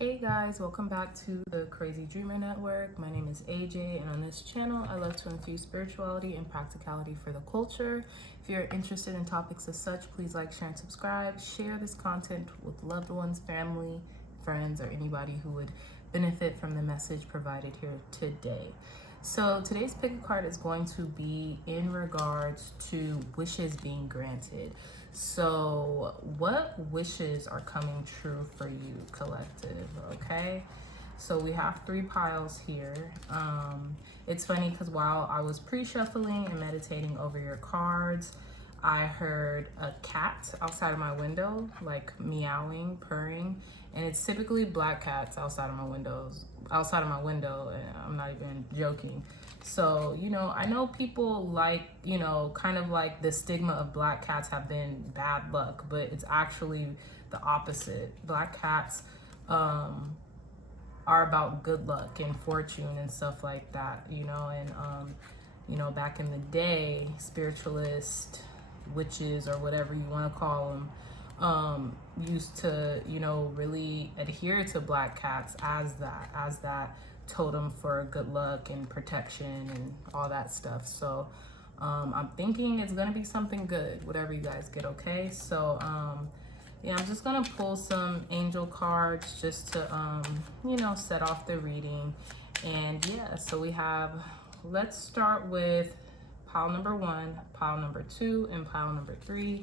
Hey guys, welcome back to the Crazy Dreamer Network. My name is AJ, and on this channel, I love to infuse spirituality and practicality for the culture. If you're interested in topics as such, please like, share, and subscribe. Share this content with loved ones, family, friends, or anybody who would benefit from the message provided here today. So today's pick a card is going to be in regards to wishes being granted. So what wishes are coming true for you, collective? Okay, so we have three piles here. It's funny because while I was pre-shuffling and meditating over your cards, I heard a cat outside of my window, like meowing, purring, and it's typically black cats outside of my window, and I'm not even joking. So, I know people like, kind of like the stigma of black cats have been bad luck, but it's actually the opposite. Black cats are about good luck and fortune and stuff like that, and back in the day, spiritualists, witches, or whatever you want to call them, used to, really adhere to black cats as that totem for good luck and protection and all that stuff. So I'm thinking it's gonna be something good, whatever you guys get. Okay, so yeah, I'm just gonna pull some angel cards just to set off the reading. And yeah, so let's start with pile number 1, pile number 2, and pile number 3.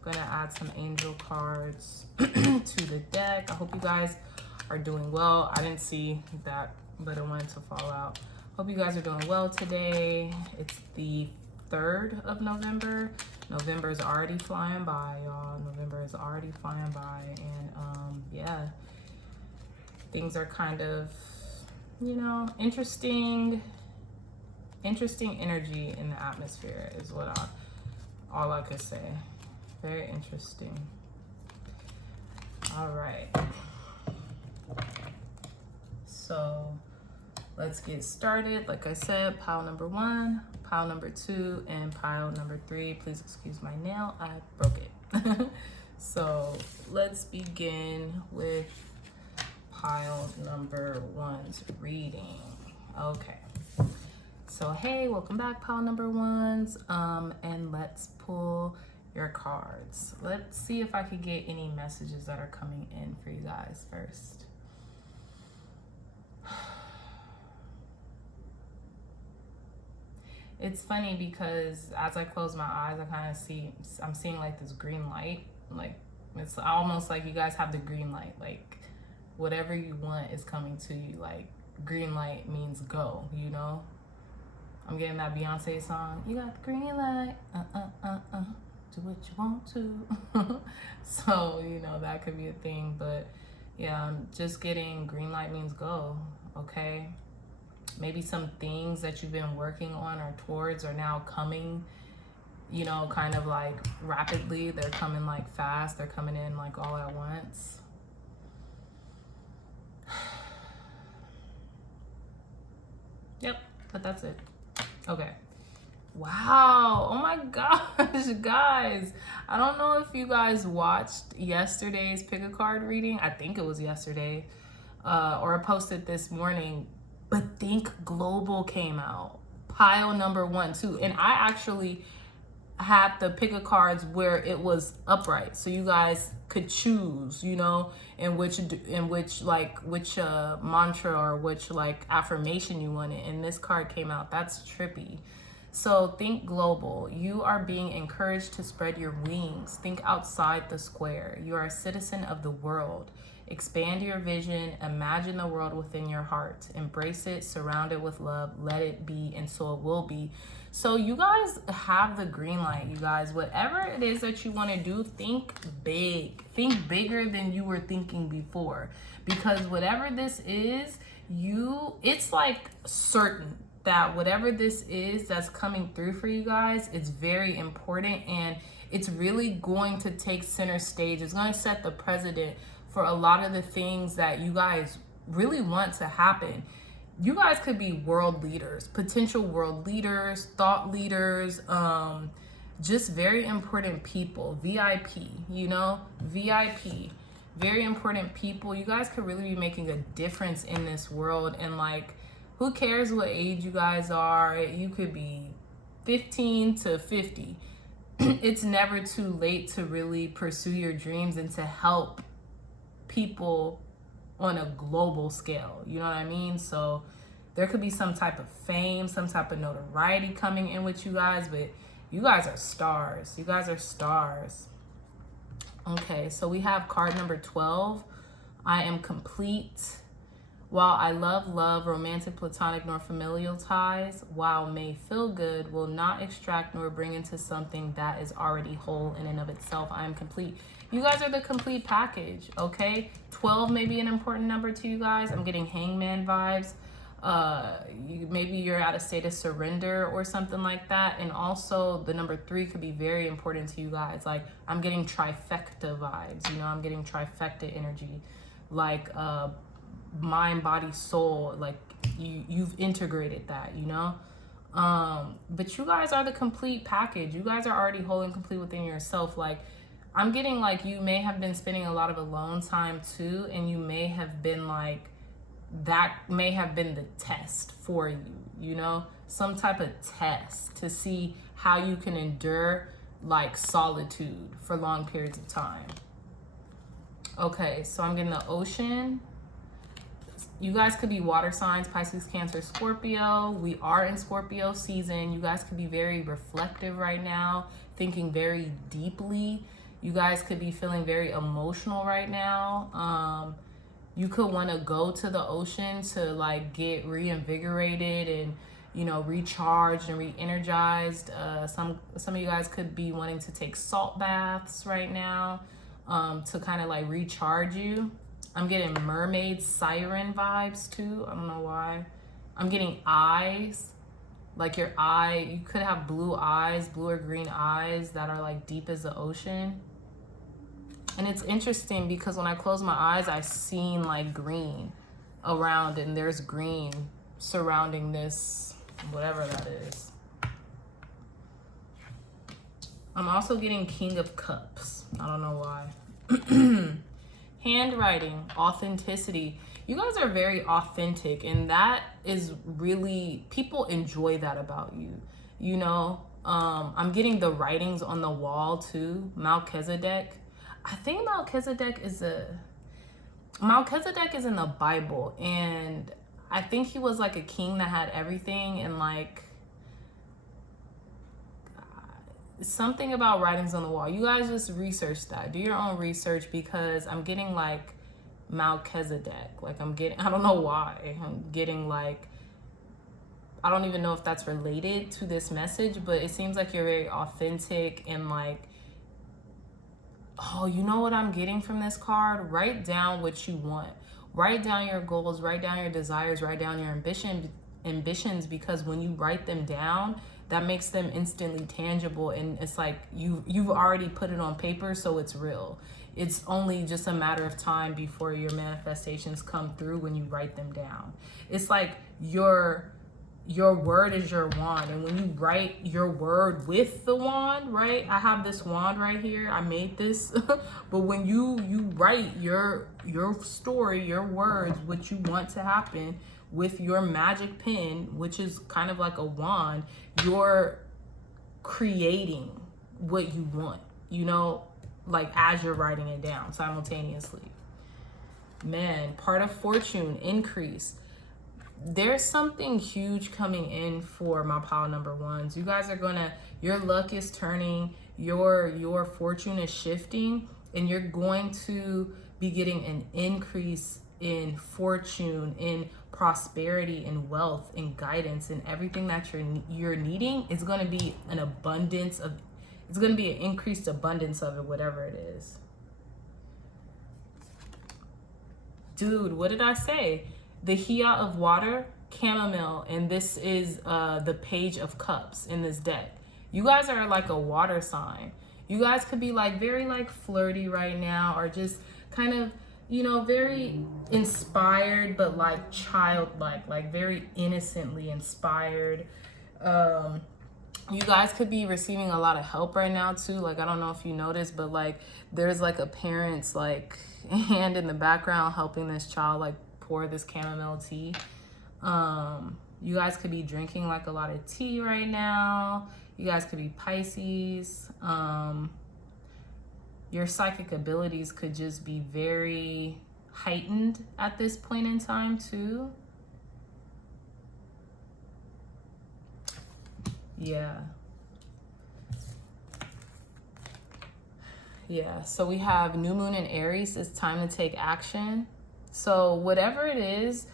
Gonna add some angel cards to the deck. I hope you guys are doing well. I didn't see that, but I wanted to fall out. Hope you guys are doing well today. It's the 3rd of November. November is already flying by, y'all. November is already flying by, and yeah, things are kind of, interesting energy in the atmosphere is all I could say. Very interesting. All right. So let's get started. Like I said, pile number 1, pile number 2, and pile number 3. Please excuse my nail, I broke it. So let's begin with pile number 1's reading. Okay. So hey, welcome back, pile number 1's. And let's pull your cards. Let's see if I could get any messages that are coming in for you guys first. It's funny because as I close my eyes, I'm seeing like this green light. Like it's almost like you guys have the green light. Like whatever you want is coming to you. Like green light means go, I'm getting that Beyonce song. You got the green light, do what you want to. So, that could be a thing. But yeah, I'm just getting green light means go, okay? Maybe some things that you've been working on or towards are now coming, kind of like rapidly. They're coming like fast. They're coming in like all at once. Yep, but that's it. Okay. Wow. Oh my gosh, guys. I don't know if you guys watched yesterday's pick a card reading. I think it was yesterday. Or I posted this morning. But Think Global came out. Pile number 1, too. And I actually had the pick a cards where it was upright. So you guys could choose, in which mantra or which like affirmation you wanted. And this card came out. That's trippy. So think global. You are being encouraged to spread your wings. Think outside the square. You are a citizen of the world. Expand your vision. Imagine the world within your heart. Embrace it. Surround it with love. Let it be, and so it will be. So you guys have the green light, you guys. Whatever it is that you want to do, think big. Think bigger than you were thinking before. Because whatever this is, it's like certain that whatever this is that's coming through for you guys, it's very important, and it's really going to take center stage. It's going to set the precedent for a lot of the things that you guys really want to happen. You guys could be world leaders, potential world leaders, thought leaders, just very important people. VIP, VIP. very important people. You guys could really be making a difference in this world. And like, who cares what age you guys are? You could be 15 to 50. It's never too late to really pursue your dreams and to help people on a global scale. You know what I mean? So there could be some type of fame, some type of notoriety coming in with you guys, but you guys are stars. You guys are stars. Okay, so we have card number 12. I am complete. While I love, romantic, platonic, nor familial ties, while may feel good, will not extract nor bring into something that is already whole in and of itself. I am complete. You guys are the complete package, okay? 12 may be an important number to you guys. I'm getting hangman vibes. Maybe you're at a state of surrender or something like that. And also the number 3 could be very important to you guys. Like, I'm getting trifecta vibes. You know, I'm getting trifecta energy. Like, mind, body, soul. Like, you've integrated that, you know? But you guys are the complete package. You guys are already whole and complete within yourself. Like, I'm getting like you may have been spending a lot of alone time too, and you may have been like, that may have been the test for you, you know, some type of test to see how you can endure like solitude for long periods of time. Okay, so I'm getting the ocean. You guys could be water signs, Pisces, Cancer, Scorpio. We are in Scorpio season. You guys could be very reflective right now, thinking very deeply. You guys could be feeling very emotional right now. You could want to go to the ocean to like get reinvigorated and, you know, recharged and re-energized. Some of you guys could be wanting to take salt baths right now to kind of like recharge you. I'm getting mermaid siren vibes too. I don't know why. I'm getting eyes. Like your eye, you could have blue eyes, blue or green eyes that are like deep as the ocean. And it's interesting because when I close my eyes, I seen like green around, and there's green surrounding this, whatever that is. I'm also getting King of Cups. I don't know why. Handwriting, authenticity. You guys are very authentic, and that is really, people enjoy that about you. You know, I'm getting the writings on the wall too. Melchizedek. I think Melchizedek is in the Bible, and I think he was like a king that had everything, and like something about writings on the wall. You guys just research that. Do your own research, because I'm getting like Melchizedek. Like I don't know why. I'm getting like, I don't even know if that's related to this message, but it seems like you're very authentic and like, oh, you know what I'm getting from this card? Write down what you want. Write down your goals, write down your desires, write down your ambitions, because when you write them down, that makes them instantly tangible, and it's like you've already put it on paper, so it's real. It's only just a matter of time before your manifestations come through when you write them down. It's like your word is your wand, and when you write your word with the wand, right? I have this wand right here. I made this. But when you write your story, your words, what you want to happen with your magic pen, which is kind of like a wand, you're creating what you want, you know, like as you're writing it down simultaneously. Man, part of fortune, increase. There's something huge coming in for my pile number ones. You guys are your luck is turning, your fortune is shifting, and you're going to be getting an increase in fortune, in prosperity, in wealth, in guidance, and everything that you're needing is going to be an abundance of, it's going to be an increased abundance of it, whatever it is. Dude, what did I say? The Hia of water, chamomile, and this is the Page of Cups in this deck. You guys are like a water sign. You guys could be like very like flirty right now, or just kind of, you know, very inspired, but like childlike, like very innocently inspired. You guys could be receiving a lot of help right now too. Like, I don't know if you noticed, but like there's like a parent's like hand in the background helping this child like pour this chamomile tea. You guys could be drinking like a lot of tea right now. You guys could be Pisces. Your psychic abilities could just be very heightened at this point in time too. Yeah. Yeah, so we have new moon in Aries. It's time to take action. So whatever it is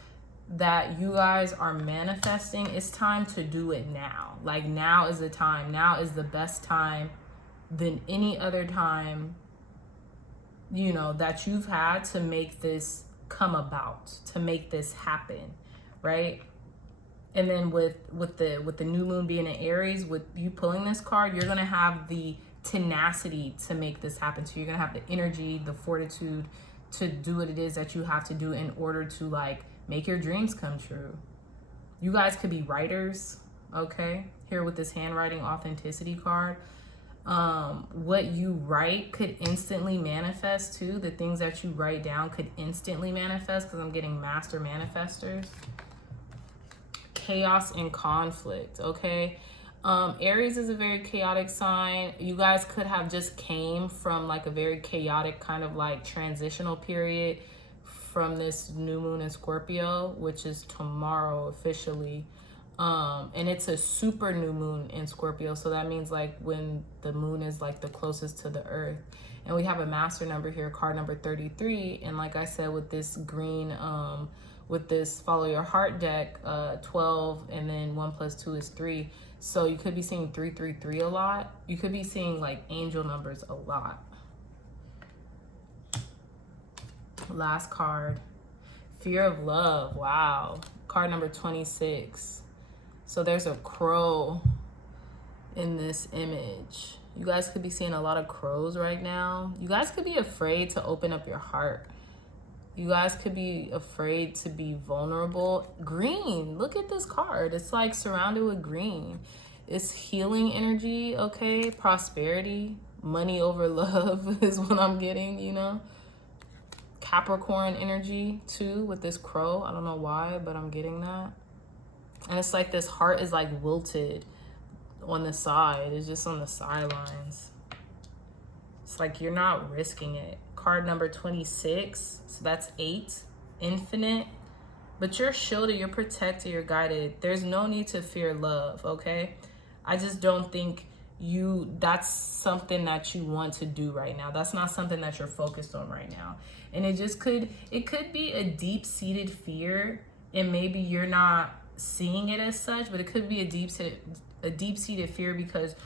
that you guys are manifesting, it's time to do it now. Like, now is the time. Now is the best time than any other time, you know, that you've had to make this come about, to make this happen, right? And then with the new moon being in Aries, with you pulling this card, you're gonna have the tenacity to make this happen. So you're gonna have the energy, the fortitude to do what it is that you have to do in order to like make your dreams come true. You guys could be writers, okay? Here with this handwriting authenticity card. What you write could instantly manifest too. The things that you write down could instantly manifest, because I'm getting master manifestors. Chaos and conflict, okay? Aries is a very chaotic sign. You guys could have just came from like a very chaotic kind of like transitional period from this new moon in Scorpio, which is tomorrow officially. And it's a super new moon in Scorpio. So that means like when the moon is like the closest to the earth. And we have a master number here, card number 33. And like I said, with this green, with this follow your heart deck, 12, and then 1 + 2 is 3. So you could be seeing 333 a lot. You could be seeing like angel numbers a lot. Last card, fear of love. Wow. Card number 26. So there's a crow in this image. You guys could be seeing a lot of crows right now. You guys could be afraid to open up your heart. You guys could be afraid to be vulnerable. Green, look at this card. It's like surrounded with green. It's healing energy, okay? Prosperity, money over love is what I'm getting, you know? Capricorn energy too with this crow. I don't know why, but I'm getting that. And it's like this heart is like wilted on the side. It's just on the sidelines. It's like you're not risking it. Card number 26, so that's 8, infinite. But you're shielded, you're protected, you're guided. There's no need to fear love, okay? I just don't think that's something that you want to do right now. That's not something that you're focused on right now. And it could be a deep-seated fear, and maybe you're not seeing it as such, but it could be a deep-seated fear because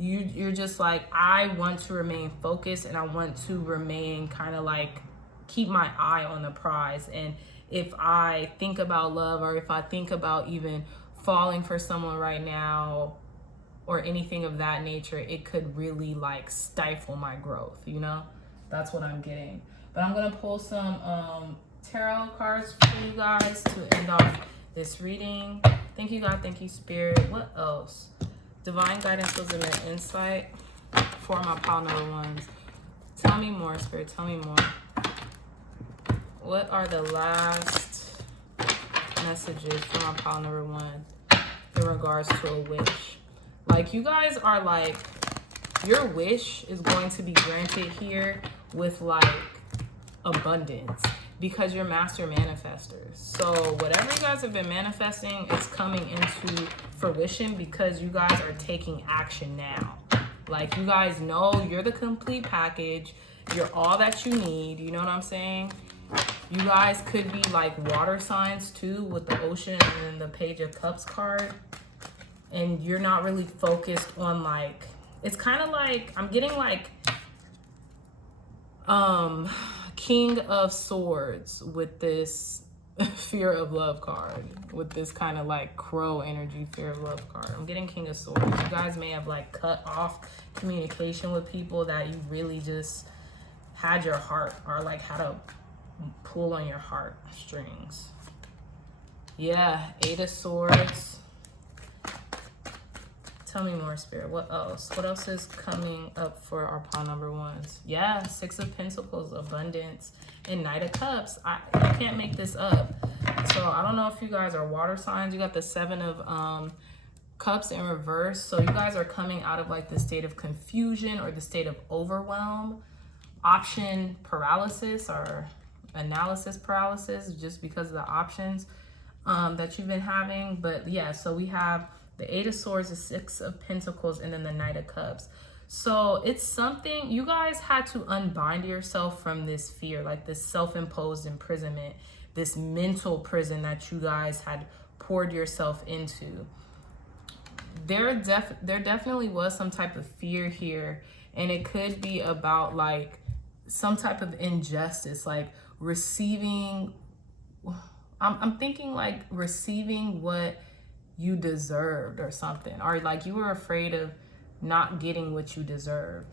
you're just like, I want to remain focused, and I want to remain kind of like keep my eye on the prize. And if I think about love, or if I think about even falling for someone right now or anything of that nature, it could really like stifle my growth, you know? That's what I'm getting. But I'm gonna pull some tarot cards for you guys to end off this reading. Thank you, God. Thank you, Spirit. What else? Divine guidance, wisdom, and insight for my pile number ones. Tell me more, Spirit. Tell me more. What are the last messages for my pile number one in regards to a wish? Like, you guys are like, your wish is going to be granted here with like abundance, because you're master manifestors. So whatever you guys have been manifesting, it's coming into fruition because you guys are taking action now. Like, you guys know you're the complete package. You're all that you need. You know what I'm saying? You guys could be like water signs too, with the ocean and then the Page of Cups card. And you're not really focused on like, it's kind of like, I'm getting like King of Swords with this fear of love card, with this kind of like crow energy fear of love card. I'm getting King of Swords. You guys may have like cut off communication with people that you really just had your heart, or like had a pull on your heart strings. Yeah, 8 of Swords. Tell me more, Spirit. What else? What else is coming up for our pile number ones? Yeah, Six of Pentacles, abundance, and Knight of Cups. You can't make this up. So I don't know if you guys are water signs. You got the Seven of Cups in reverse. So you guys are coming out of like the state of confusion or the state of overwhelm, option paralysis or analysis paralysis, just because of the options that you've been having. But yeah, so we have the Eight of Swords, the Six of Pentacles, and then the Knight of Cups. So it's something you guys had to unbind yourself from, this fear, like this self-imposed imprisonment, this mental prison that you guys had poured yourself into. There definitely was some type of fear here, and it could be about like some type of injustice, like receiving, I'm thinking like receiving what you deserved or something, or like you were afraid of not getting what you deserve.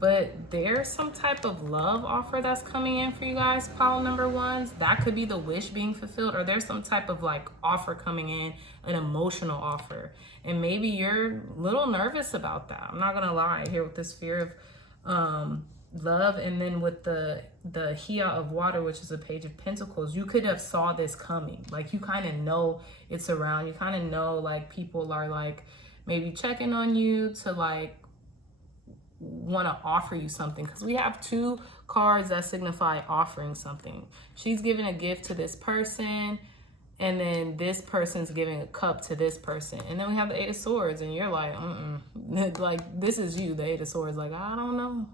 But there's some type of love offer that's coming in for you guys, pile number ones. That could be the wish being fulfilled, or there's some type of like offer coming in, an emotional offer. And maybe you're a little nervous about that. I'm not gonna lie, here with this fear of love, and then with the Hia of Water, which is a Page of Pentacles, you could have saw this coming. Like you kind of know it's around. You kind of know like people are like maybe checking on you to like want to offer you something, because we have two cards that signify offering something. She's giving a gift to this person, and then this person's giving a cup to this person, and then we have the Eight of Swords, and you're like, like this is you, the Eight of Swords, like I don't know,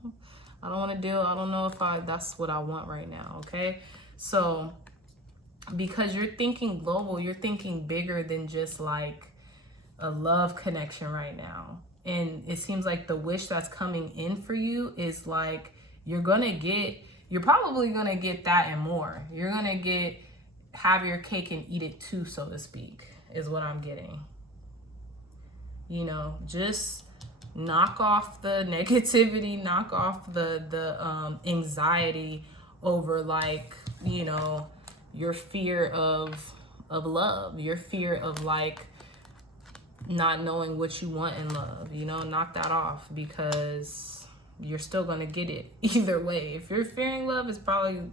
I don't want to deal, I don't know if that's what I want right now. Okay, so because you're thinking global, you're thinking bigger than just like a love connection right now. And it seems like the wish that's coming in for you is like you're probably gonna get that and more. You're gonna have your cake and eat it too, so to speak, is what I'm getting. You know, just knock off the negativity, knock off the anxiety over like, you know, your fear of love, your fear of like not knowing what you want in love. You know, knock that off, because you're still gonna get it either way. If you're fearing love, it's gonna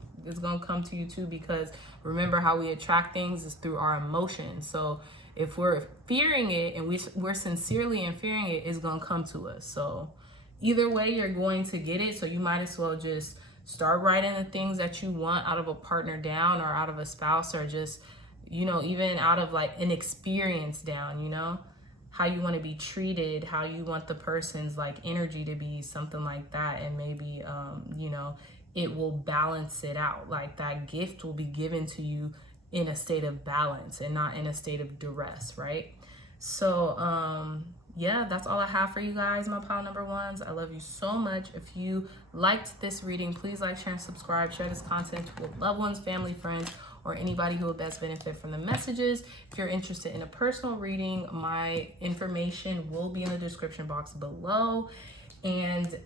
come to you too, because remember how we attract things is through our emotions. So if we're fearing it and we're sincerely in fearing it, it's gonna come to us. So either way, you're going to get it. So you might as well just start writing the things that you want out of a partner down, or out of a spouse, or just, you know, even out of like an experience down, you know, how you want to be treated, how you want the person's like energy to be, something like that. And maybe, you know, it will balance it out. Like that gift will be given to you in a state of balance and not in a state of duress, right? So, yeah, that's all I have for you guys, my pile number ones. I love you so much. If you liked this reading, please like, share, and subscribe. Share this content with loved ones, family, friends, or anybody who will best benefit from the messages. If you're interested in a personal reading, my information will be in the description box below. And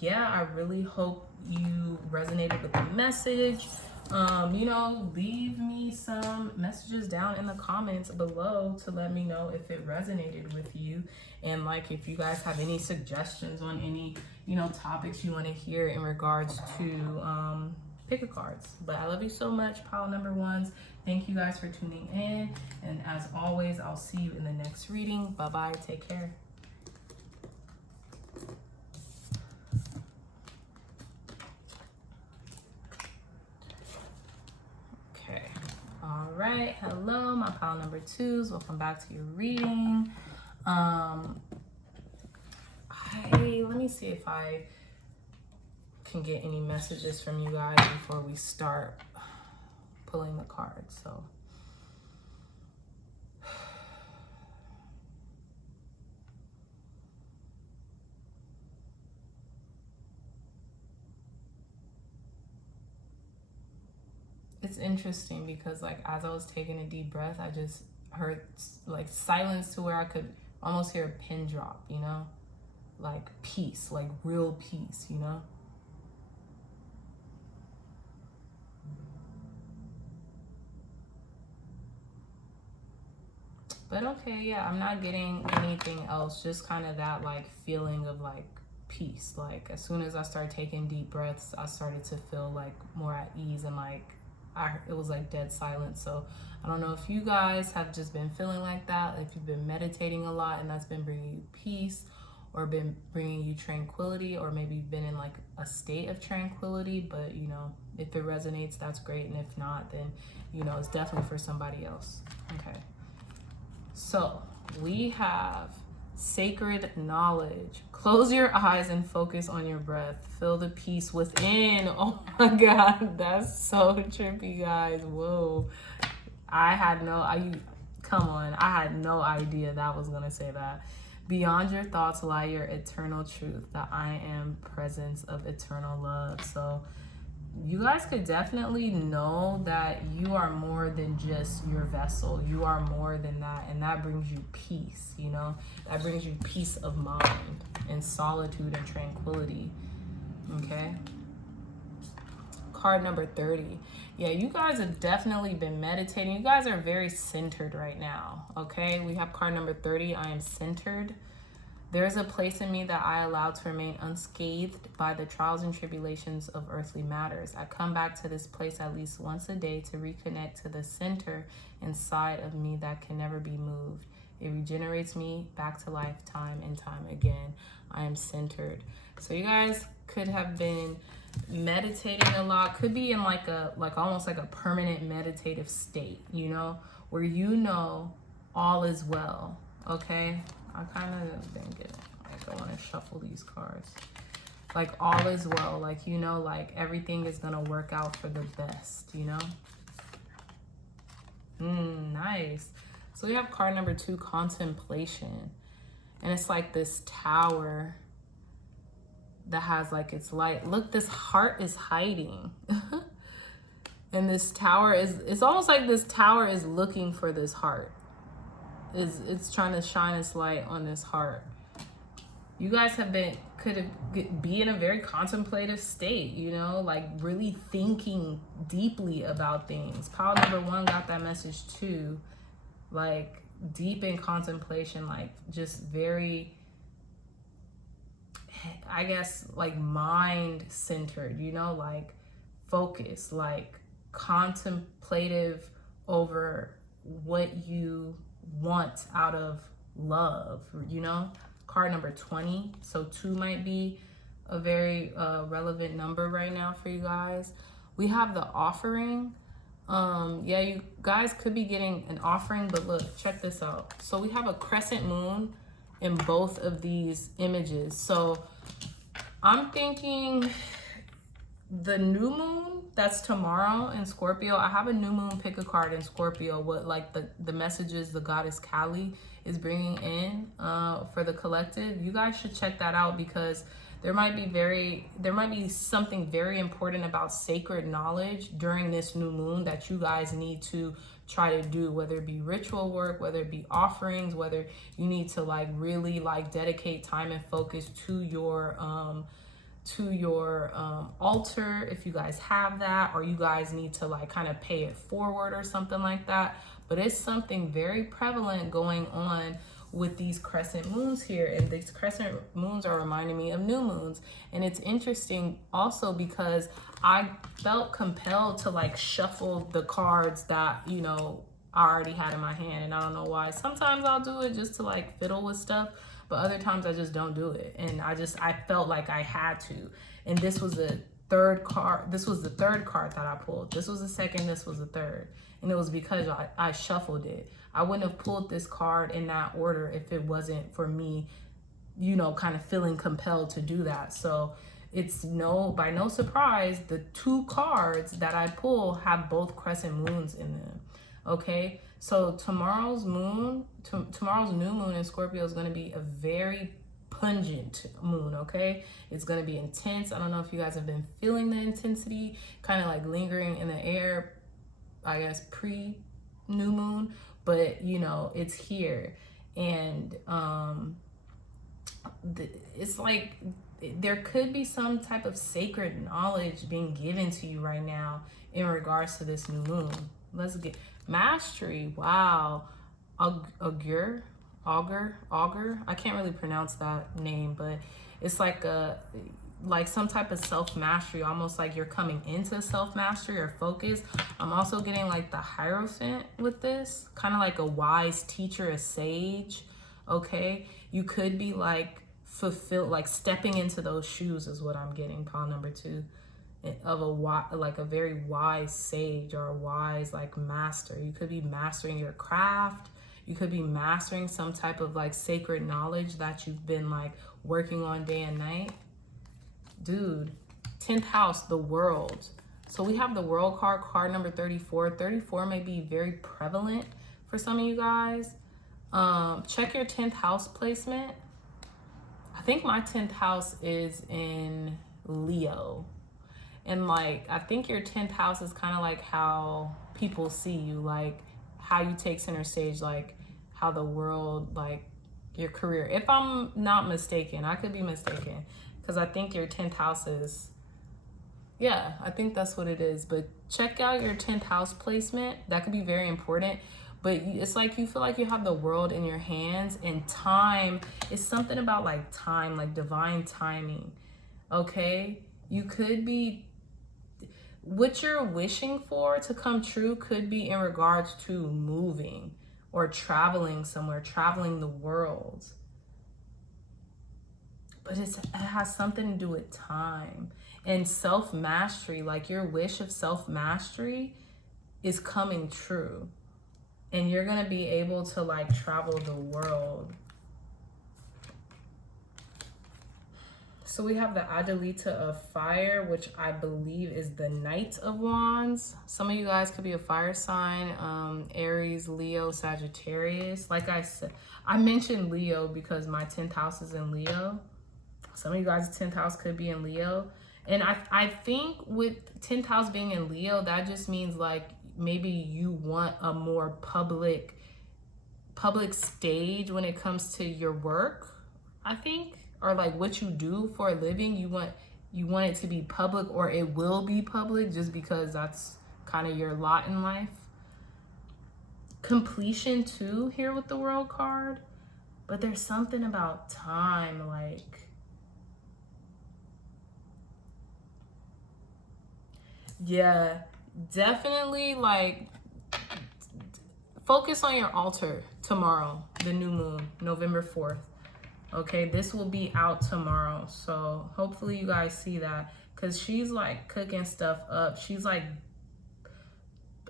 yeah, I really hope you resonated with the message. You know, leave me some messages down in the comments below to let me know if it resonated with you, and like if you guys have any suggestions on any, you know, topics you want to hear in regards to pick a cards. But I love you so much, pile number ones. Thank you guys for tuning in, and as always, I'll see you in the next reading. Bye bye, take care. All right, hello, my pile number twos. Welcome back to your reading. Let me see if I can get any messages from you guys before we start pulling the cards. So it's interesting because like as I was taking a deep breath, I just heard like silence to where I could almost hear a pin drop, you know, like peace, like real peace, you know. But okay, yeah, I'm not getting anything else. Just kind of that like feeling of like peace. Like as soon as I started taking deep breaths, I started to feel like more at ease, and like it was like dead silence. So I don't know if you guys have just been feeling like that, if you've been meditating a lot and that's been bringing you peace, or been bringing you tranquility, or maybe you've been in like a state of tranquility. But you know, if it resonates, that's great, and if not, then you know, it's definitely for somebody else. Okay, so we have sacred knowledge. Close your eyes and focus on your breath. Feel the peace within. Oh my God, that's so trippy, guys. Whoa. Come on, I had no idea that was gonna say that. Beyond your thoughts lie your eternal truth, the I am presence of eternal love. So you guys could definitely know that you are more than just your vessel. You are more than that, and that brings you peace, you know? That brings you peace of mind and solitude and tranquility, okay? Card number 30. Yeah, you guys have definitely been meditating. You guys are very centered right now, okay? We have card number 30. I am centered. There is a place in me that I allow to remain unscathed by the trials and tribulations of earthly matters. I come back to this place at least once a day to reconnect to the center inside of me that can never be moved. It regenerates me back to life time and time again. I am centered. So you guys could have been meditating a lot. Could be in like almost like a permanent meditative state, you know, where you know all is well, okay? I kind of been getting, like, I want to shuffle these cards. Like, all is well. Like, you know, like, everything is going to work out for the best, you know? Nice. So we have card number 2, contemplation. And it's like this tower that has, like, its light. Look, this heart is hiding. And this tower is, it's almost like this tower is looking for this heart. It's trying to shine its light on this heart. You guys could be in a very contemplative state, you know, like really thinking deeply about things. Pile number 1 got that message too, like deep in contemplation, like just very, I guess, like mind centered, you know, like focus, like contemplative over what you want out of love, you know? Card number 20. So 2 might be a very relevant number right now for you guys. We have the offering. Yeah, you guys could be getting an offering, but look, check this out. So we have a crescent moon in both of these images. So I'm thinking the new moon, that's tomorrow in Scorpio. I have a new moon pick a card in Scorpio, what like the messages the goddess Kali is bringing in for the collective. You guys should check that out, because there might be something very important about sacred knowledge during this new moon that you guys need to try to do, whether it be ritual work, whether it be offerings, whether you need to like really like dedicate time and focus to your altar, if you guys have that, or you guys need to like kind of pay it forward or something like that. But it's something very prevalent going on with these crescent moons here, and these crescent moons are reminding me of new moons. And it's interesting also because I felt compelled to like shuffle the cards that, you know, I already had in my hand, and I don't know why. Sometimes I'll do it just to like fiddle with stuff, but other times I just don't do it. And I felt like I had to. And this was the third card. This was the third card that I pulled. This was the second, this was the third. And it was because I shuffled it. I wouldn't have pulled this card in that order if it wasn't for me, you know, kind of feeling compelled to do that. So it's by no surprise, the 2 cards that I pull have both crescent moons in them. Okay, so tomorrow's new moon in Scorpio is going to be a very pungent moon, okay? It's going to be intense. I don't know if you guys have been feeling the intensity kind of like lingering in the air, I guess pre-new moon, but you know, it's here. And it's like there could be some type of sacred knowledge being given to you right now in regards to this new moon. Let's get mastery. Wow. augur. I can't really pronounce that name, but it's like some type of self-mastery, almost like you're coming into self-mastery or focus. I'm also getting like the Hierophant with this, kind of like a wise teacher, a sage. Okay, you could be like fulfilled, like stepping into those shoes is what I'm getting. Pile number 2 of a very wise sage or a wise like master. You could be mastering your craft. You could be mastering some type of like sacred knowledge that you've been like working on day and night. Dude, 10th house, the world. So we have the world card number 34. 34 may be very prevalent for some of you guys. Check your 10th house placement. I think my 10th house is in Leo. And like, I think your 10th house is kind of like how people see you, like how you take center stage, like how the world, like your career. If I'm not mistaken, I could be mistaken, because I think your 10th house is, yeah, I think that's what it is. But check out your 10th house placement. That could be very important. But it's like you feel like you have the world in your hands, and time is something about like time, like divine timing. Okay? You could be, what you're wishing for to come true could be in regards to moving or traveling somewhere, traveling the world. But it has something to do with time and self-mastery. Like your wish of self-mastery is coming true. And you're going to be able to like travel the world. So we have the Adelita of Fire, which I believe is the Knight of Wands. Some of you guys could be a fire sign, Aries, Leo, Sagittarius. Like I said, I mentioned Leo because my 10th house is in Leo. Some of you guys' 10th house could be in Leo. And I think with 10th house being in Leo, that just means like maybe you want a more public stage when it comes to your work, I think. Or like what you do for a living, you want it to be public, or it will be public just because that's kind of your lot in life. Completion too here with the World card, but there's something about time, like, yeah, definitely like focus on your altar tomorrow, the new moon, November 4th. Okay, this will be out tomorrow, so hopefully you guys see that, because she's like cooking stuff up. She's like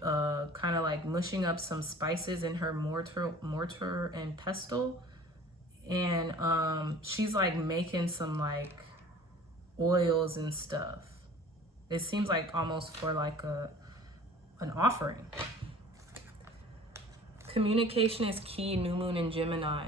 kind of like mushing up some spices in her mortar and pestle, and she's like making some like oils and stuff. It seems like almost for like an offering. Communication is key, new moon in Gemini.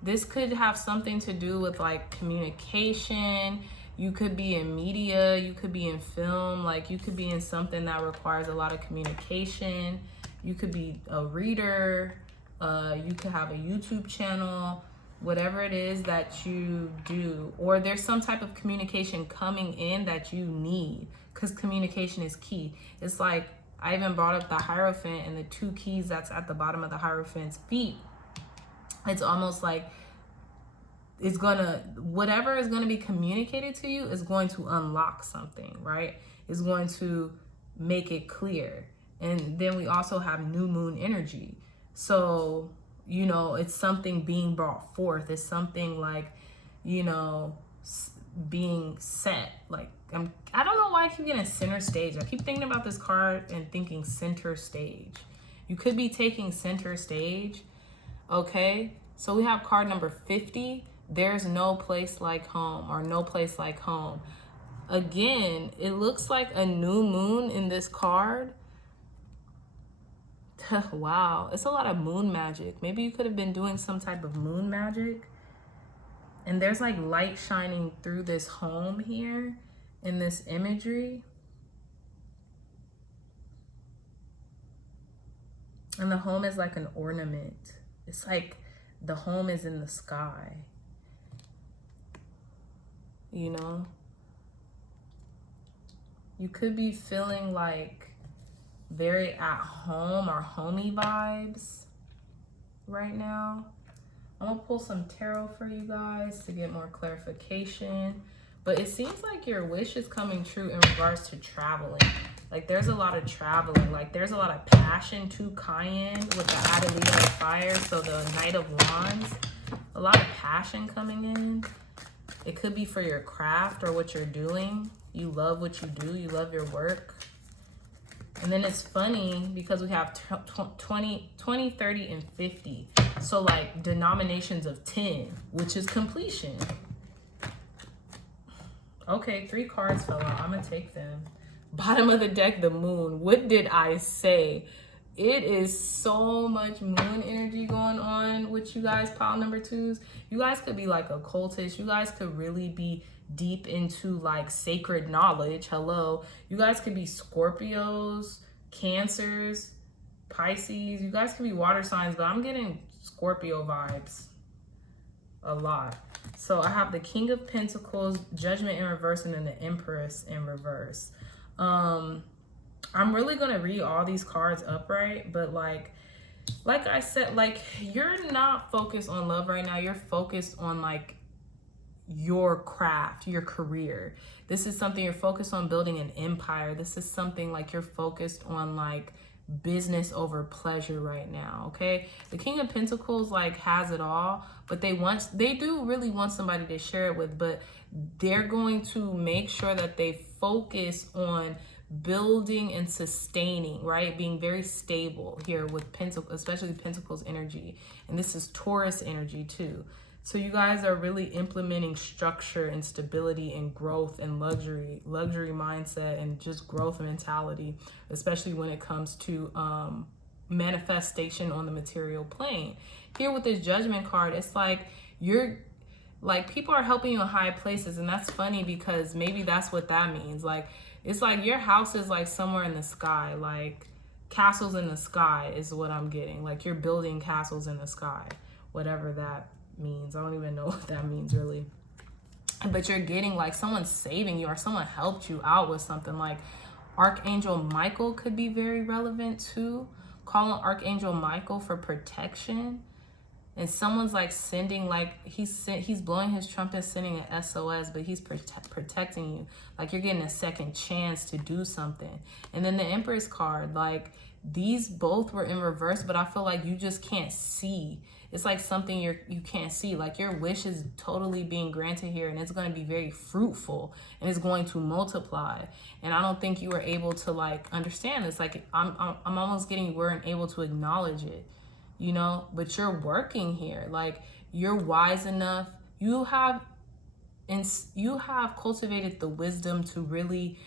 This could have something to do with like communication. You could be in media, you could be in film, like you could be in something that requires a lot of communication. You could be a reader, you could have a YouTube channel, whatever it is that you do. Or there's some type of communication coming in that you need, because communication is key. It's like, I even brought up the Hierophant and the 2 keys that's at the bottom of the Hierophant's feet. It's almost like whatever is gonna be communicated to you is going to unlock something, right? It's going to make it clear. And then we also have new moon energy. So, you know, it's something being brought forth. It's something like, you know, being set. Like, I don't know why I keep getting center stage. I keep thinking about this card and thinking center stage. You could be taking center stage. Okay, so we have card number 50. There's no place like home, or no place like home. Again, it looks like a new moon in this card. Wow, it's a lot of moon magic. Maybe you could have been doing some type of moon magic. And there's like light shining through this home here in this imagery. And the home is like an ornament. It's like the home is in the sky, you know? You could be feeling like very at home or homey vibes. right now. I'm gonna pull some tarot for you guys to get more clarification. But it seems like your wish is coming true in regards to traveling. Like there's a lot of traveling. Like there's a lot of passion to Cayenne with the added Leo of fire. So the Knight of Wands, a lot of passion coming in. It could be for your craft or what you're doing. You love what you do. You love your work. And then it's funny because we have 20, 30, and 50. So like denominations of 10, which is completion. Okay, 3 cards fell out. I'm gonna take them. Bottom of the deck, the moon. What did I say? It is so much moon energy going on with you guys, pile number 2s. You guys could be like occultists. You guys could really be deep into like sacred knowledge. Hello. You guys could be Scorpios, Cancers, Pisces. You guys could be water signs, but I'm getting Scorpio vibes a lot. So I have the King of Pentacles, Judgment in reverse, and then the Empress in reverse. I'm really going to read all these cards upright, but like I said, like you're not focused on love right now. You're focused on like your craft, your career. This is something you're focused on, building an empire. This is something like you're focused on like business over pleasure right now. Okay, the King of Pentacles like has it all, but they do really want somebody to share it with, but they're going to make sure that they focus on building and sustaining, right? Being very stable here with Pentacles, especially Pentacles energy. And this is Taurus energy too. So you guys are really implementing structure and stability and growth and luxury mindset and just growth mentality, especially when it comes to manifestation on the material plane. Here with this Judgment card, it's like people are helping you in high places, and that's funny because maybe that's what that means. Like it's like your house is like somewhere in the sky, like castles in the sky is what I'm getting. Like you're building castles in the sky, whatever that means. I don't even know what that means really. But you're getting like someone's saving you or someone helped you out with something. Like Archangel Michael could be very relevant too. Call on Archangel Michael for protection. And someone's like sending, like he's blowing his trumpet, sending an SOS, but he's protecting you. Like you're getting a second chance to do something. And then the Empress card, like these both were in reverse, but I feel like you just can't see. It's like something you can't see. Like your wish is totally being granted here, and it's going to be very fruitful, and it's going to multiply. And I don't think you were able to like understand this. Like I'm almost getting you weren't able to acknowledge it, you know. But you're working here. Like you're wise enough. You have cultivated the wisdom to really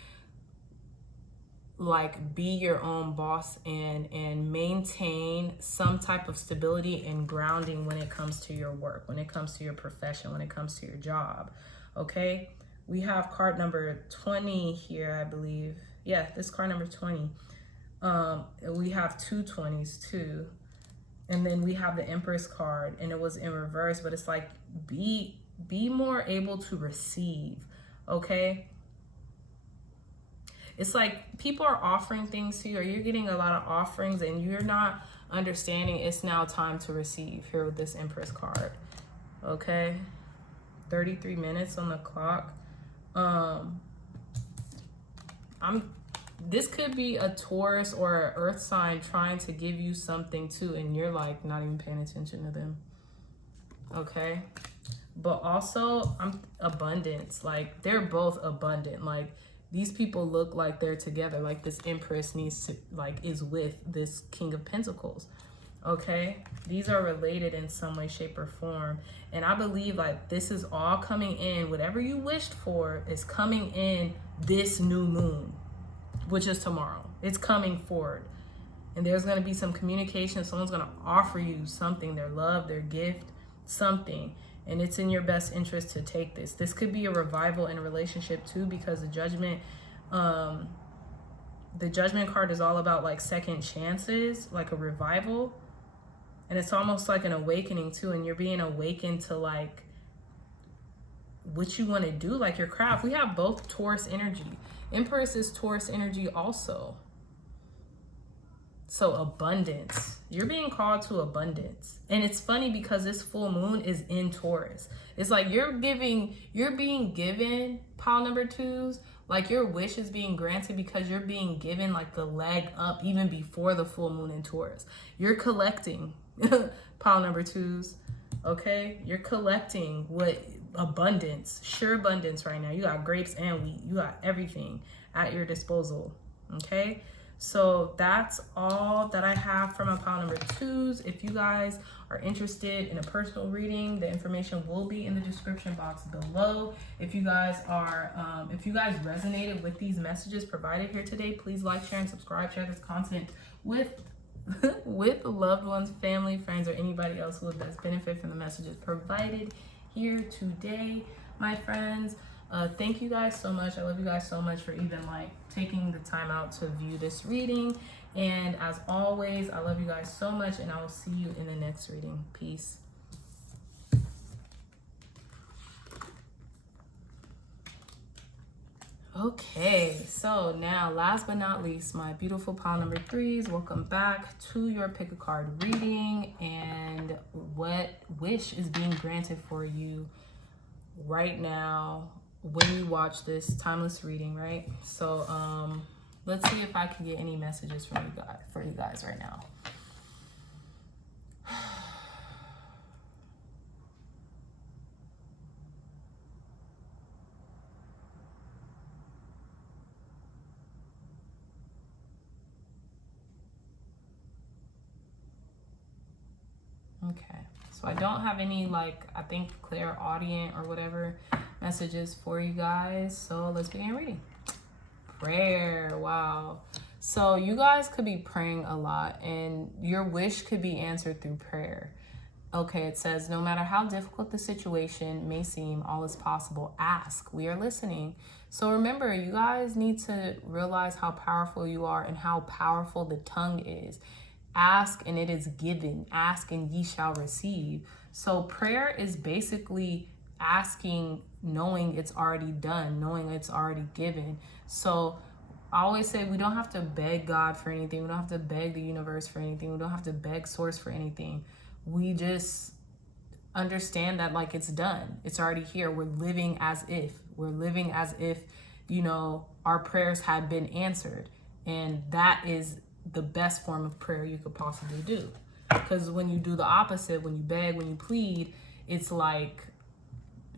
like be your own boss and maintain some type of stability and grounding when it comes to your work, when it comes to your profession, when it comes to your job. Okay, we have card number 20 here, I believe. Yeah, this card number 20. We have 2 20s too, and then we have the Empress card, and it was in reverse, but it's like be more able to receive. Okay, it's like people are offering things to you, or you're getting a lot of offerings and you're not understanding it's now time to receive here with this Empress card. Okay, 33 minutes on the clock. This could be a Taurus or an earth sign trying to give you something too, and you're like not even paying attention to them. Okay, but also abundance, like they're both abundant. Like these people look like they're together, like this Empress needs to is with this King of Pentacles. Okay, these are related in some way, shape, or form. And I believe like this is all coming in. Whatever you wished for is coming in this new moon, which is tomorrow. It's coming forward. And there's going to be some communication. Someone's going to offer you something, their love, their gift, something. And it's in your best interest to take this. This could be a revival in a relationship too, because the Judgment card is all about like second chances, like a revival. And it's almost like an awakening too. And you're being awakened to like what you want to do, like your craft. We have both Taurus energy. Empress is Taurus energy also. So abundance, you're being called to abundance. And it's funny because this full moon is in Taurus. It's like you're being given, pile number twos, like your wish is being granted because you're being given like the leg up even before the full moon in Taurus. You're collecting, pile number twos, okay? You're collecting what abundance, sure abundance right now. You got grapes and wheat. You got everything at your disposal, okay? So that's all that I have for my pile number twos. If you guys are interested in a personal reading, the information will be in the description box below. If you guys resonated with these messages provided here today, please like, share, and subscribe. Share this content with with loved ones, family, friends, or anybody else who would best benefit from the messages provided here today, my friends. Thank you guys so much. I love you guys so much for even like taking the time out to view this reading. And as always, I love you guys so much, and I will see you in the next reading. Peace. Okay, so now last but not least, my beautiful pile number threes, welcome back to your pick a card reading. And what wish is being granted for you right now when you watch this timeless reading, right? So let's see if I can get any messages from you guys right now. Okay, so I don't have any like, I think clairaudient or whatever messages for you guys. So let's begin reading. Prayer. Wow. So you guys could be praying a lot, and your wish could be answered through prayer. Okay, it says, no matter how difficult the situation may seem, all is possible. Ask. We are listening. So remember, you guys need to realize how powerful you are and how powerful the tongue is. Ask and it is given. Ask and ye shall receive. So prayer is basically asking, knowing it's already done, knowing it's already given. So I always say we don't have to beg God for anything. We don't have to beg the universe for anything. We don't have to beg source for anything. We just understand that like it's done. It's already here. We're living as if. You know, our prayers had been answered. And that is the best form of prayer you could possibly do. Because when you do the opposite, when you beg, when you plead, it's like,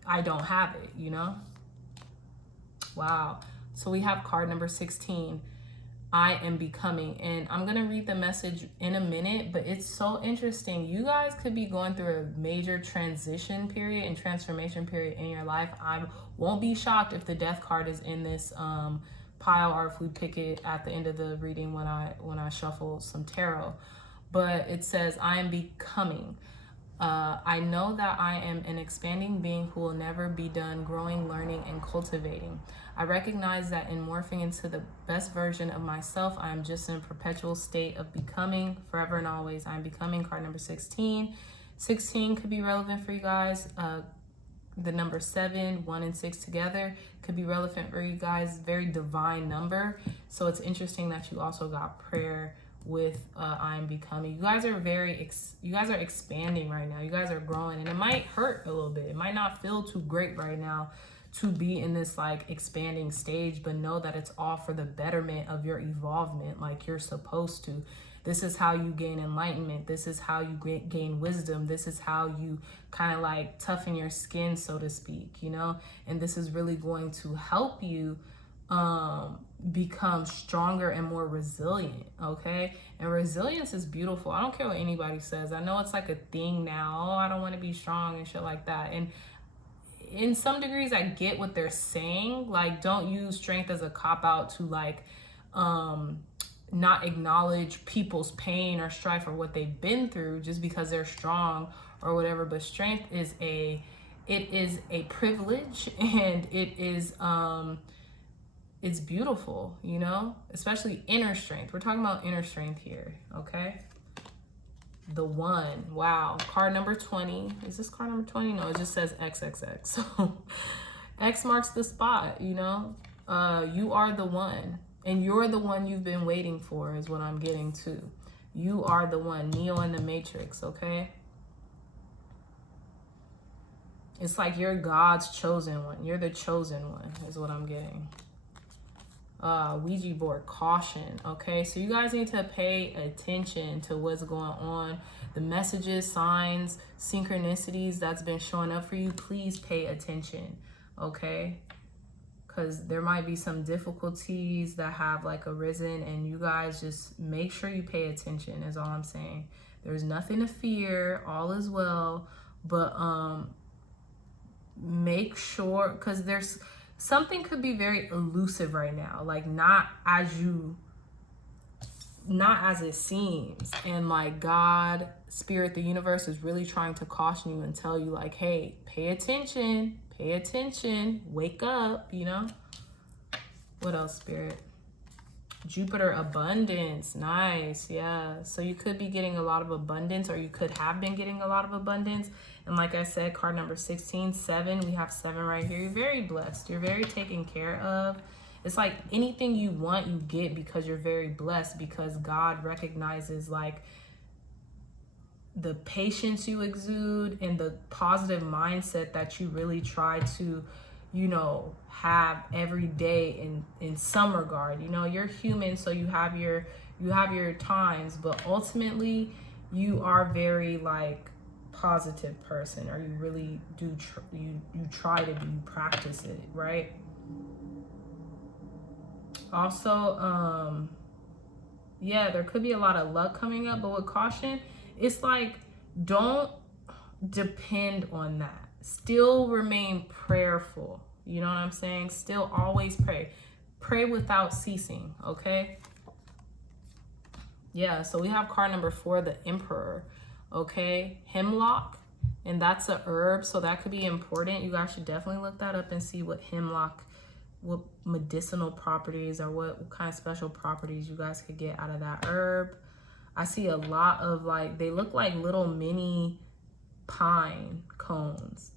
I don't have it, you know? Wow. So we have card number 16, I am becoming. And I'm going to read the message in a minute, but it's so interesting. You guys could be going through a major transition period and transformation period in your life. I won't be shocked if the death card is in this pile, or if we pick it at the end of the reading when I shuffle some tarot. But it says, I am becoming. I know that I am an expanding being who will never be done growing, learning, and cultivating. I recognize that in morphing into the best version of myself, I am just in a perpetual state of becoming forever and always. I am becoming, card number 16. 16 could be relevant for you guys. The number 7, 1, and 6 together could be relevant for you guys. Very divine number. So it's interesting that you also got prayer with I am becoming. You guys are expanding right now. You guys are growing, and it might hurt a little bit. It might not feel too great right now to be in this like expanding stage, but know that it's all for the betterment of your evolvement, like you're supposed to. This is how you gain enlightenment. This is how you gain wisdom. This is how you kind of like toughen your skin, so to speak, you know? And this is really going to help you become stronger and more resilient, okay? And resilience is beautiful. I don't care what anybody says. I know it's like a thing now. Oh, I don't want to be strong and shit like that. And in some degrees, I get what they're saying. Like, don't use strength as a cop-out to like not acknowledge people's pain or strife or what they've been through just because they're strong or whatever. But strength is a privilege, and it is it's beautiful, you know, especially inner strength. We're talking about inner strength here, okay? The 1, wow. Card number 20. Is this card number 20? No, it just says XXX. So X marks the spot, you know? You are the one. And you're the one you've been waiting for is what I'm getting to. You are the one, Neo in the Matrix, okay? It's like you're God's chosen one. You're the chosen one is what I'm getting. Ouija board, caution, okay? So you guys need to pay attention to what's going on. The messages, signs, synchronicities that's been showing up for you, please pay attention, okay? Because there might be some difficulties that have like arisen, and you guys just make sure you pay attention is all I'm saying. There's nothing to fear, all is well, but make sure, because there's something could be very elusive right now, like not as it seems, and like God, spirit, the universe is really trying to caution you and tell you like, hey, pay attention, wake up, you know. What else, spirit? Jupiter, abundance, nice, yeah. So you could be getting a lot of abundance, or you could have been getting a lot of abundance. And like I said, card number 16, 7, we have 7 right here. You're very blessed. You're very taken care of. It's like anything you want, you get because you're very blessed, because God recognizes like the patience you exude and the positive mindset that you really try to, you know, have every day in some regard. You know, you're human, so you have your times, but ultimately you are very like positive person, or you really do you try to be, you practice it, right? Also, yeah, there could be a lot of luck coming up, but with caution, it's like don't depend on that. Still remain prayerful. You know what I'm saying? Still always pray. Pray without ceasing, okay? Yeah, so we have card number 4, the Emperor, okay? Hemlock, and that's a herb, so that could be important. You guys should definitely look that up and see what hemlock, what medicinal properties, or what kind of special properties you guys could get out of that herb. I see a lot of like, they look like little mini pine cones.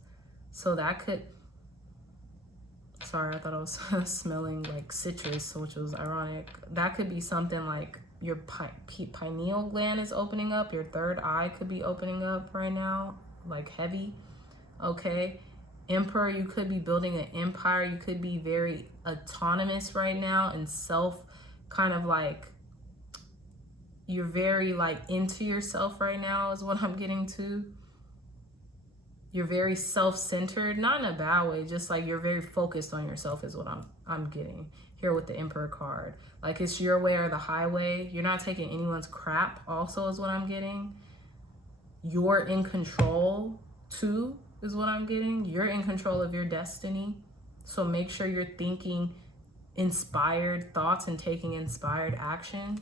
So that could, sorry, I thought I was smelling like citrus, which was ironic. That could be something like your pineal gland is opening up. Your third eye could be opening up right now, like heavy, okay? Emperor, you could be building an empire. You could be very autonomous right now and self, kind of like, you're very like into yourself right now is what I'm getting to. You're very self-centered, not in a bad way, just like you're very focused on yourself is what I'm getting here with the Emperor card. Like it's your way or the highway. You're not taking anyone's crap also is what I'm getting. You're in control too is what I'm getting. You're in control of your destiny. So make sure you're thinking inspired thoughts and taking inspired action.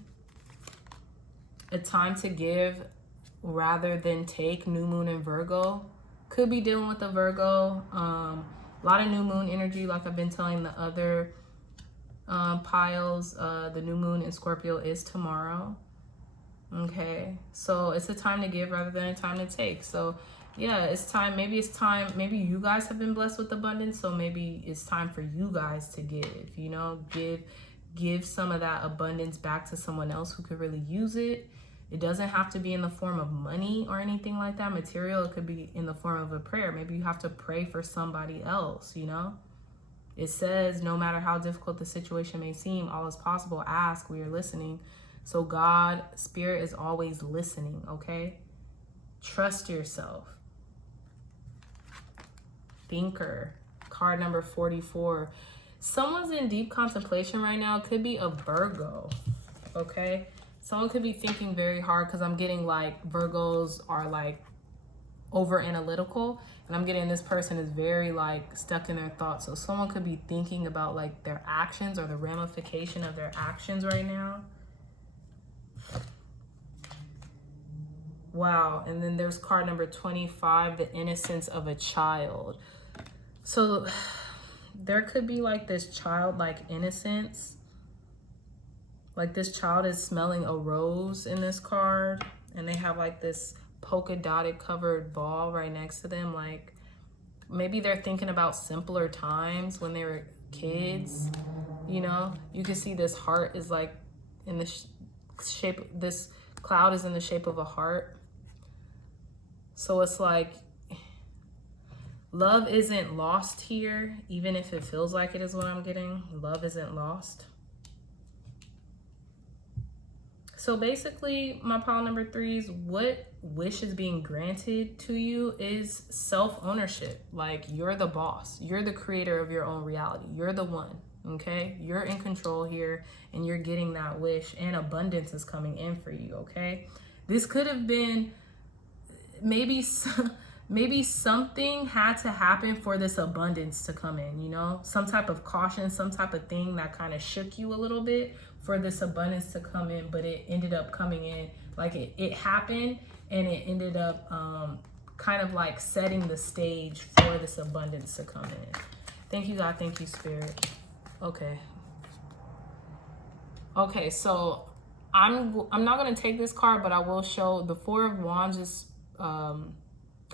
A time to give rather than take, new moon in Virgo. Could be dealing with the Virgo. A lot of new moon energy, like I've been telling the other piles. The new moon in Scorpio is tomorrow. Okay, so it's a time to give rather than a time to take. So yeah, it's time. Maybe you guys have been blessed with abundance, so maybe it's time for you guys to give, you know, give some of that abundance back to someone else who could really use it. It doesn't have to be in the form of money or anything like that, material. It could be in the form of a prayer. Maybe you have to pray for somebody else, you know? It says, no matter how difficult the situation may seem, all is possible. Ask, we are listening. So God, spirit is always listening, okay? Trust yourself. Thinker, card number 44. Someone's in deep contemplation right now. It could be a Virgo, okay? Someone could be thinking very hard, because I'm getting like Virgos are like over analytical, and I'm getting this person is very like stuck in their thoughts. So someone could be thinking about like their actions or the ramification of their actions right now. Wow. And then there's card number 25, the innocence of a child. So there could be like this childlike innocence. Like this child is smelling a rose in this card, and they have like this polka dotted covered ball right next to them. Like maybe they're thinking about simpler times when they were kids. You know, you can see this heart is like in the shape, this cloud is in the shape of a heart. So it's like love isn't lost here, even if it feels like it is what I'm getting. Love isn't lost. So basically, my pile number 3s, what wish is being granted to you is self-ownership. Like, you're the boss. You're the creator of your own reality. You're the one, okay? You're in control here, and you're getting that wish, and abundance is coming in for you, okay? This could have been maybe something had to happen for this abundance to come in, you know? Some type of caution, some type of thing that kind of shook you a little bit for this abundance to come in, but it ended up coming in. Like it happened, and it ended up kind of like setting the stage for this abundance to come in. Thank you, God. Thank you, Spirit. Okay, so I'm not going to take this card, but I will show the Four of Wands is kind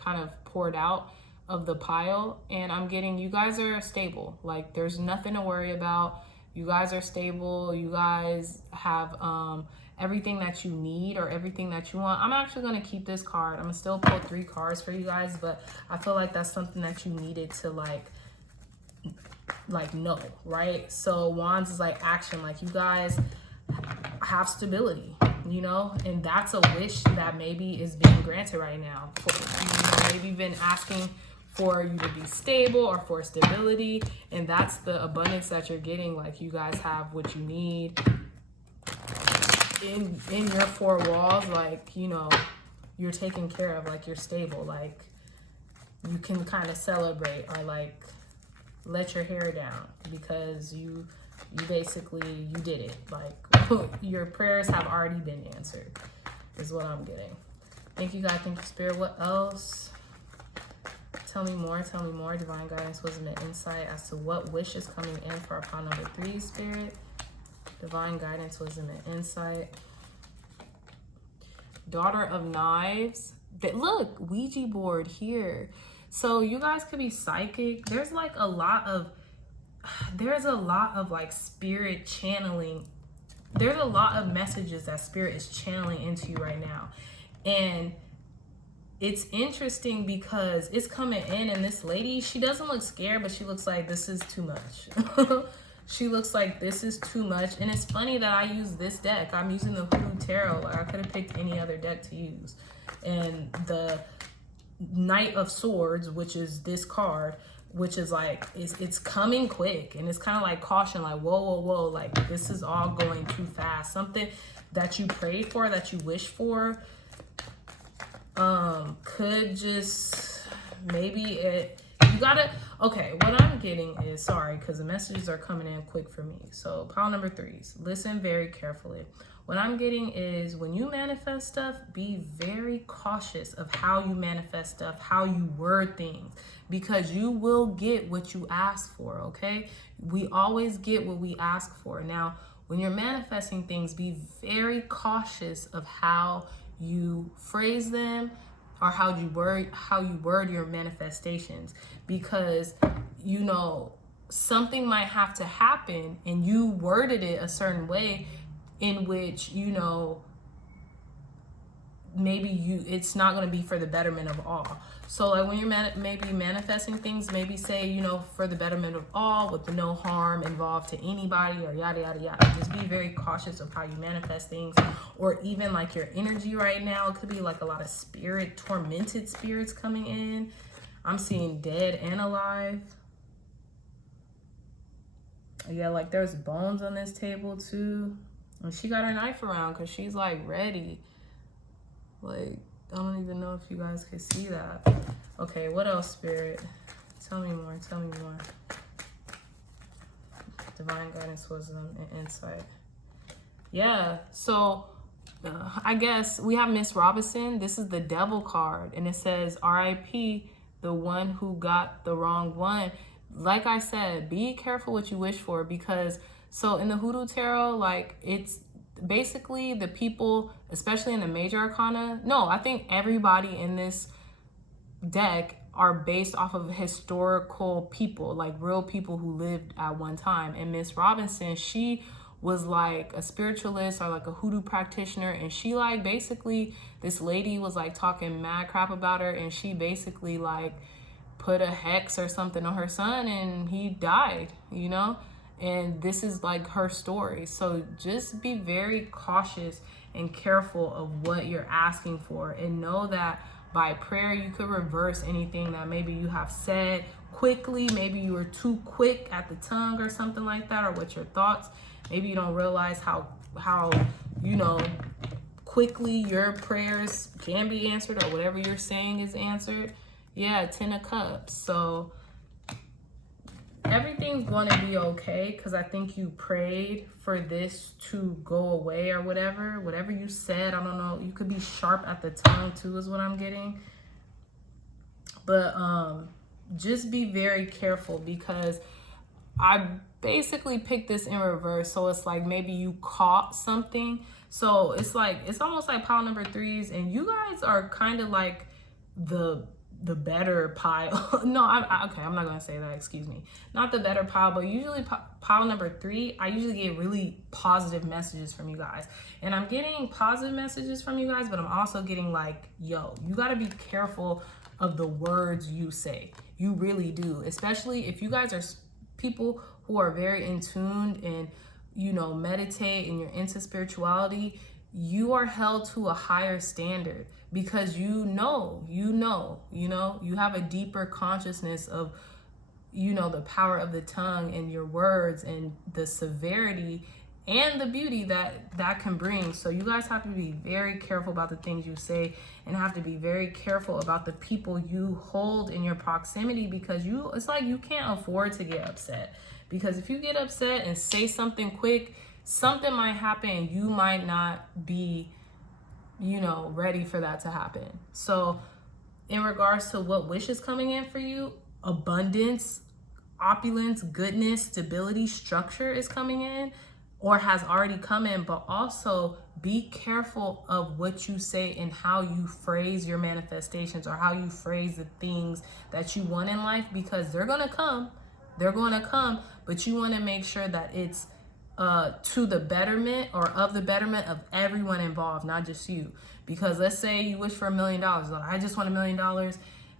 of poured out of the pile, and I'm getting you guys are stable. Like, there's nothing to worry about. You guys are stable. You guys have everything that you need or everything that you want. I'm actually going to keep this card. I'm going to still pull 3 cards for you guys, but I feel like that's something that you needed to like know, right? So Wands is like action. Like, you guys have stability, you know, and that's a wish that maybe is being granted right now. Maybe you've been asking for you to be stable or for stability, and that's the abundance that you're getting. Like, you guys have what you need in your 4 walls. Like, you know, you're taken care of. Like, you're stable. Like, you can kind of celebrate or like let your hair down because you basically you did it. Like, your prayers have already been answered is what I'm getting. Thank you, God. Thank you, Spirit. What else? Tell me more. Tell me more. Divine guidance, wisdom, and insight as to what wish is coming in for our pile number 3, Spirit. Divine guidance, wisdom, and insight. Daughter of Knives. Look, Ouija board here. So you guys could be psychic. There's a lot of like spirit channeling. There's a lot of messages that spirit is channeling into you right now. And it's interesting because it's coming in, and this lady, she doesn't look scared, but she looks like this is too much. She looks like this is too much. And it's funny that I use this deck. I'm using the Hoodoo Tarot. Like, I could have picked any other deck to use. And the Knight of Swords, which is this card, which is like, it's coming quick, and it's kind of like caution, like, whoa, like, this is all going too fast. Something that you prayed for, that you wish for, could just, maybe you gotta, okay, what I'm getting is, sorry, because the messages are coming in quick for me. So pile number 3s, listen very carefully. What I'm getting is, when you manifest stuff, be very cautious of how you manifest stuff, how you word things, because you will get what you ask for, okay? We always get what we ask for. Now, when you're manifesting things, be very cautious of how you phrase them or how you word your manifestations, because, you know, something might have to happen and you worded it a certain way in which, you know, maybe it's not going to be for the betterment of all. So like, when you're maybe manifesting things, maybe say, you know, for the betterment of all, with no harm involved to anybody, or yada yada yada. Just be very cautious of how you manifest things. Or even like your energy right now, it could be like a lot of tormented spirits coming in. I'm seeing dead and alive. Yeah, like there's bones on this table too. And she got her knife around because she's like ready. Like, I don't even know if you guys could see that. Okay, what else, Spirit? Tell me more. Tell me more. Divine guidance, wisdom, and insight. Yeah, so I guess we have Miss Robinson. This is the Devil card, and it says R.I.P. the one who got the wrong one. Like I said, be careful what you wish for, because so in the Hoodoo Tarot, like, it's basically the people, especially in the major arcana. No, I think everybody in this deck are based off of historical people, like real people who lived at one time. And Miss Robinson, she was like a spiritualist or like a hoodoo practitioner, and she like basically, this lady was like talking mad crap about her, and she basically like put a hex or something on her son and he died, you know? And this is like her story. So just be very cautious and careful of what you're asking for, and know that by prayer you could reverse anything that maybe you have said quickly. Maybe you were too quick at the tongue or something like that, or with your thoughts. Maybe you don't realize how you know, quickly your prayers can be answered, or whatever you're saying is answered. Yeah, 10 of Cups. So everything's going to be okay, because I think you prayed for this to go away, or whatever you said. I don't know, you could be sharp at the tongue too, is what I'm getting. But just be very careful, because I basically picked this in reverse. So it's like maybe you caught something. So it's like, it's almost like pile number 3s, and you guys are kind of like the better pile. No, okay, I'm not gonna say that, excuse me. Not the better pile, but usually pile number 3, I usually get really positive messages from you guys. And I'm getting positive messages from you guys, but I'm also getting like, yo, you gotta be careful of the words you say. You really do, especially if you guys are people who are very in tune and, you know, meditate and you're into spirituality. You are held to a higher standard, because you have a deeper consciousness of, you know, the power of the tongue and your words and the severity and the beauty that can bring. So you guys have to be very careful about the things you say, and have to be very careful about the people you hold in your proximity, because it's like you can't afford to get upset. Because if you get upset and say something quick, something might happen and you might not be, you know, ready for that to happen. So in regards to what wish is coming in for you, abundance, opulence, goodness, stability, structure is coming in, or has already come in. But also be careful of what you say and how you phrase your manifestations, or how you phrase the things that you want in life, because they're going to come, but you want to make sure that it's to the betterment, or of the betterment of everyone involved, not just you. Because let's say you wish for $1 million. Like, I just want $1 million.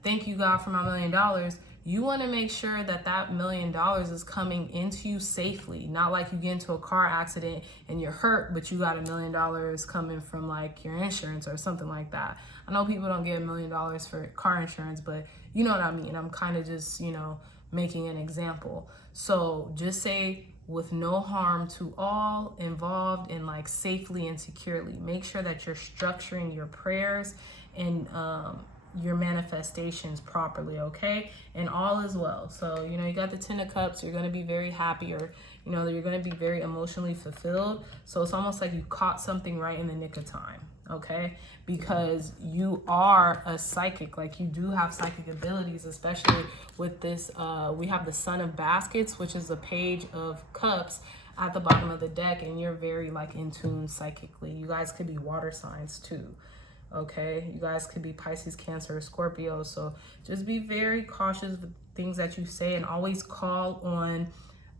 Thank you, God, for my $1 million. You want to make sure that $1 million is coming into you safely. Not like you get into a car accident and you're hurt, but you got $1 million coming from like your insurance or something like that. I know people don't get $1 million for car insurance, but you know what I mean. I'm kind of just, you know, making an example. So just say, with no harm to all involved, and like safely and securely. Make sure that you're structuring your prayers and your manifestations properly, okay? And all is well. So, you know, you got the 10 of Cups, you're going to be very happy, or, you know, you're going to be very emotionally fulfilled. So it's almost like you caught something right in the nick of time, okay? Because you are a psychic, like you do have psychic abilities, especially with this, we have the Son of Baskets, which is a Page of Cups at the bottom of the deck, and you're very like in tune psychically. You guys could be water signs too. Okay, you guys could be Pisces, Cancer, or Scorpio. So just be very cautious with things that you say, and always call on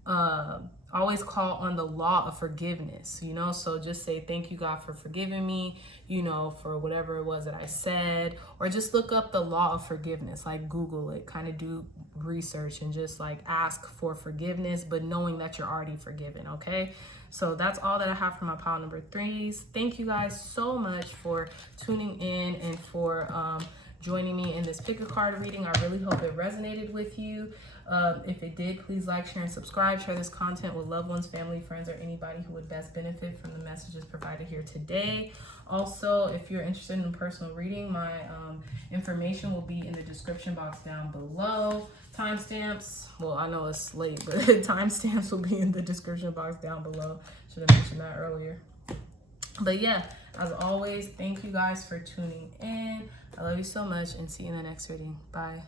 the law of forgiveness, you know? So just say, thank you, God, for forgiving me, you know, for whatever it was that I said. Or just look up the law of forgiveness, like Google it, kind of do research, and just like ask for forgiveness, but knowing that you're already forgiven, okay? So that's all that I have for my pile number 3s. Thank you guys so much for tuning in and for joining me in this pick a card reading. I really hope it resonated with you. If it did, please like, share, and subscribe. Share this content with loved ones, family, friends, or anybody who would best benefit from the messages provided here today. Also, if you're interested in a personal reading, my information will be in the description box down below. Timestamps, well, I know it's late, but timestamps will be in the description box down below. Should have mentioned that earlier. But yeah, as always, thank you guys for tuning in. I love you so much, and see you in the next reading. Bye.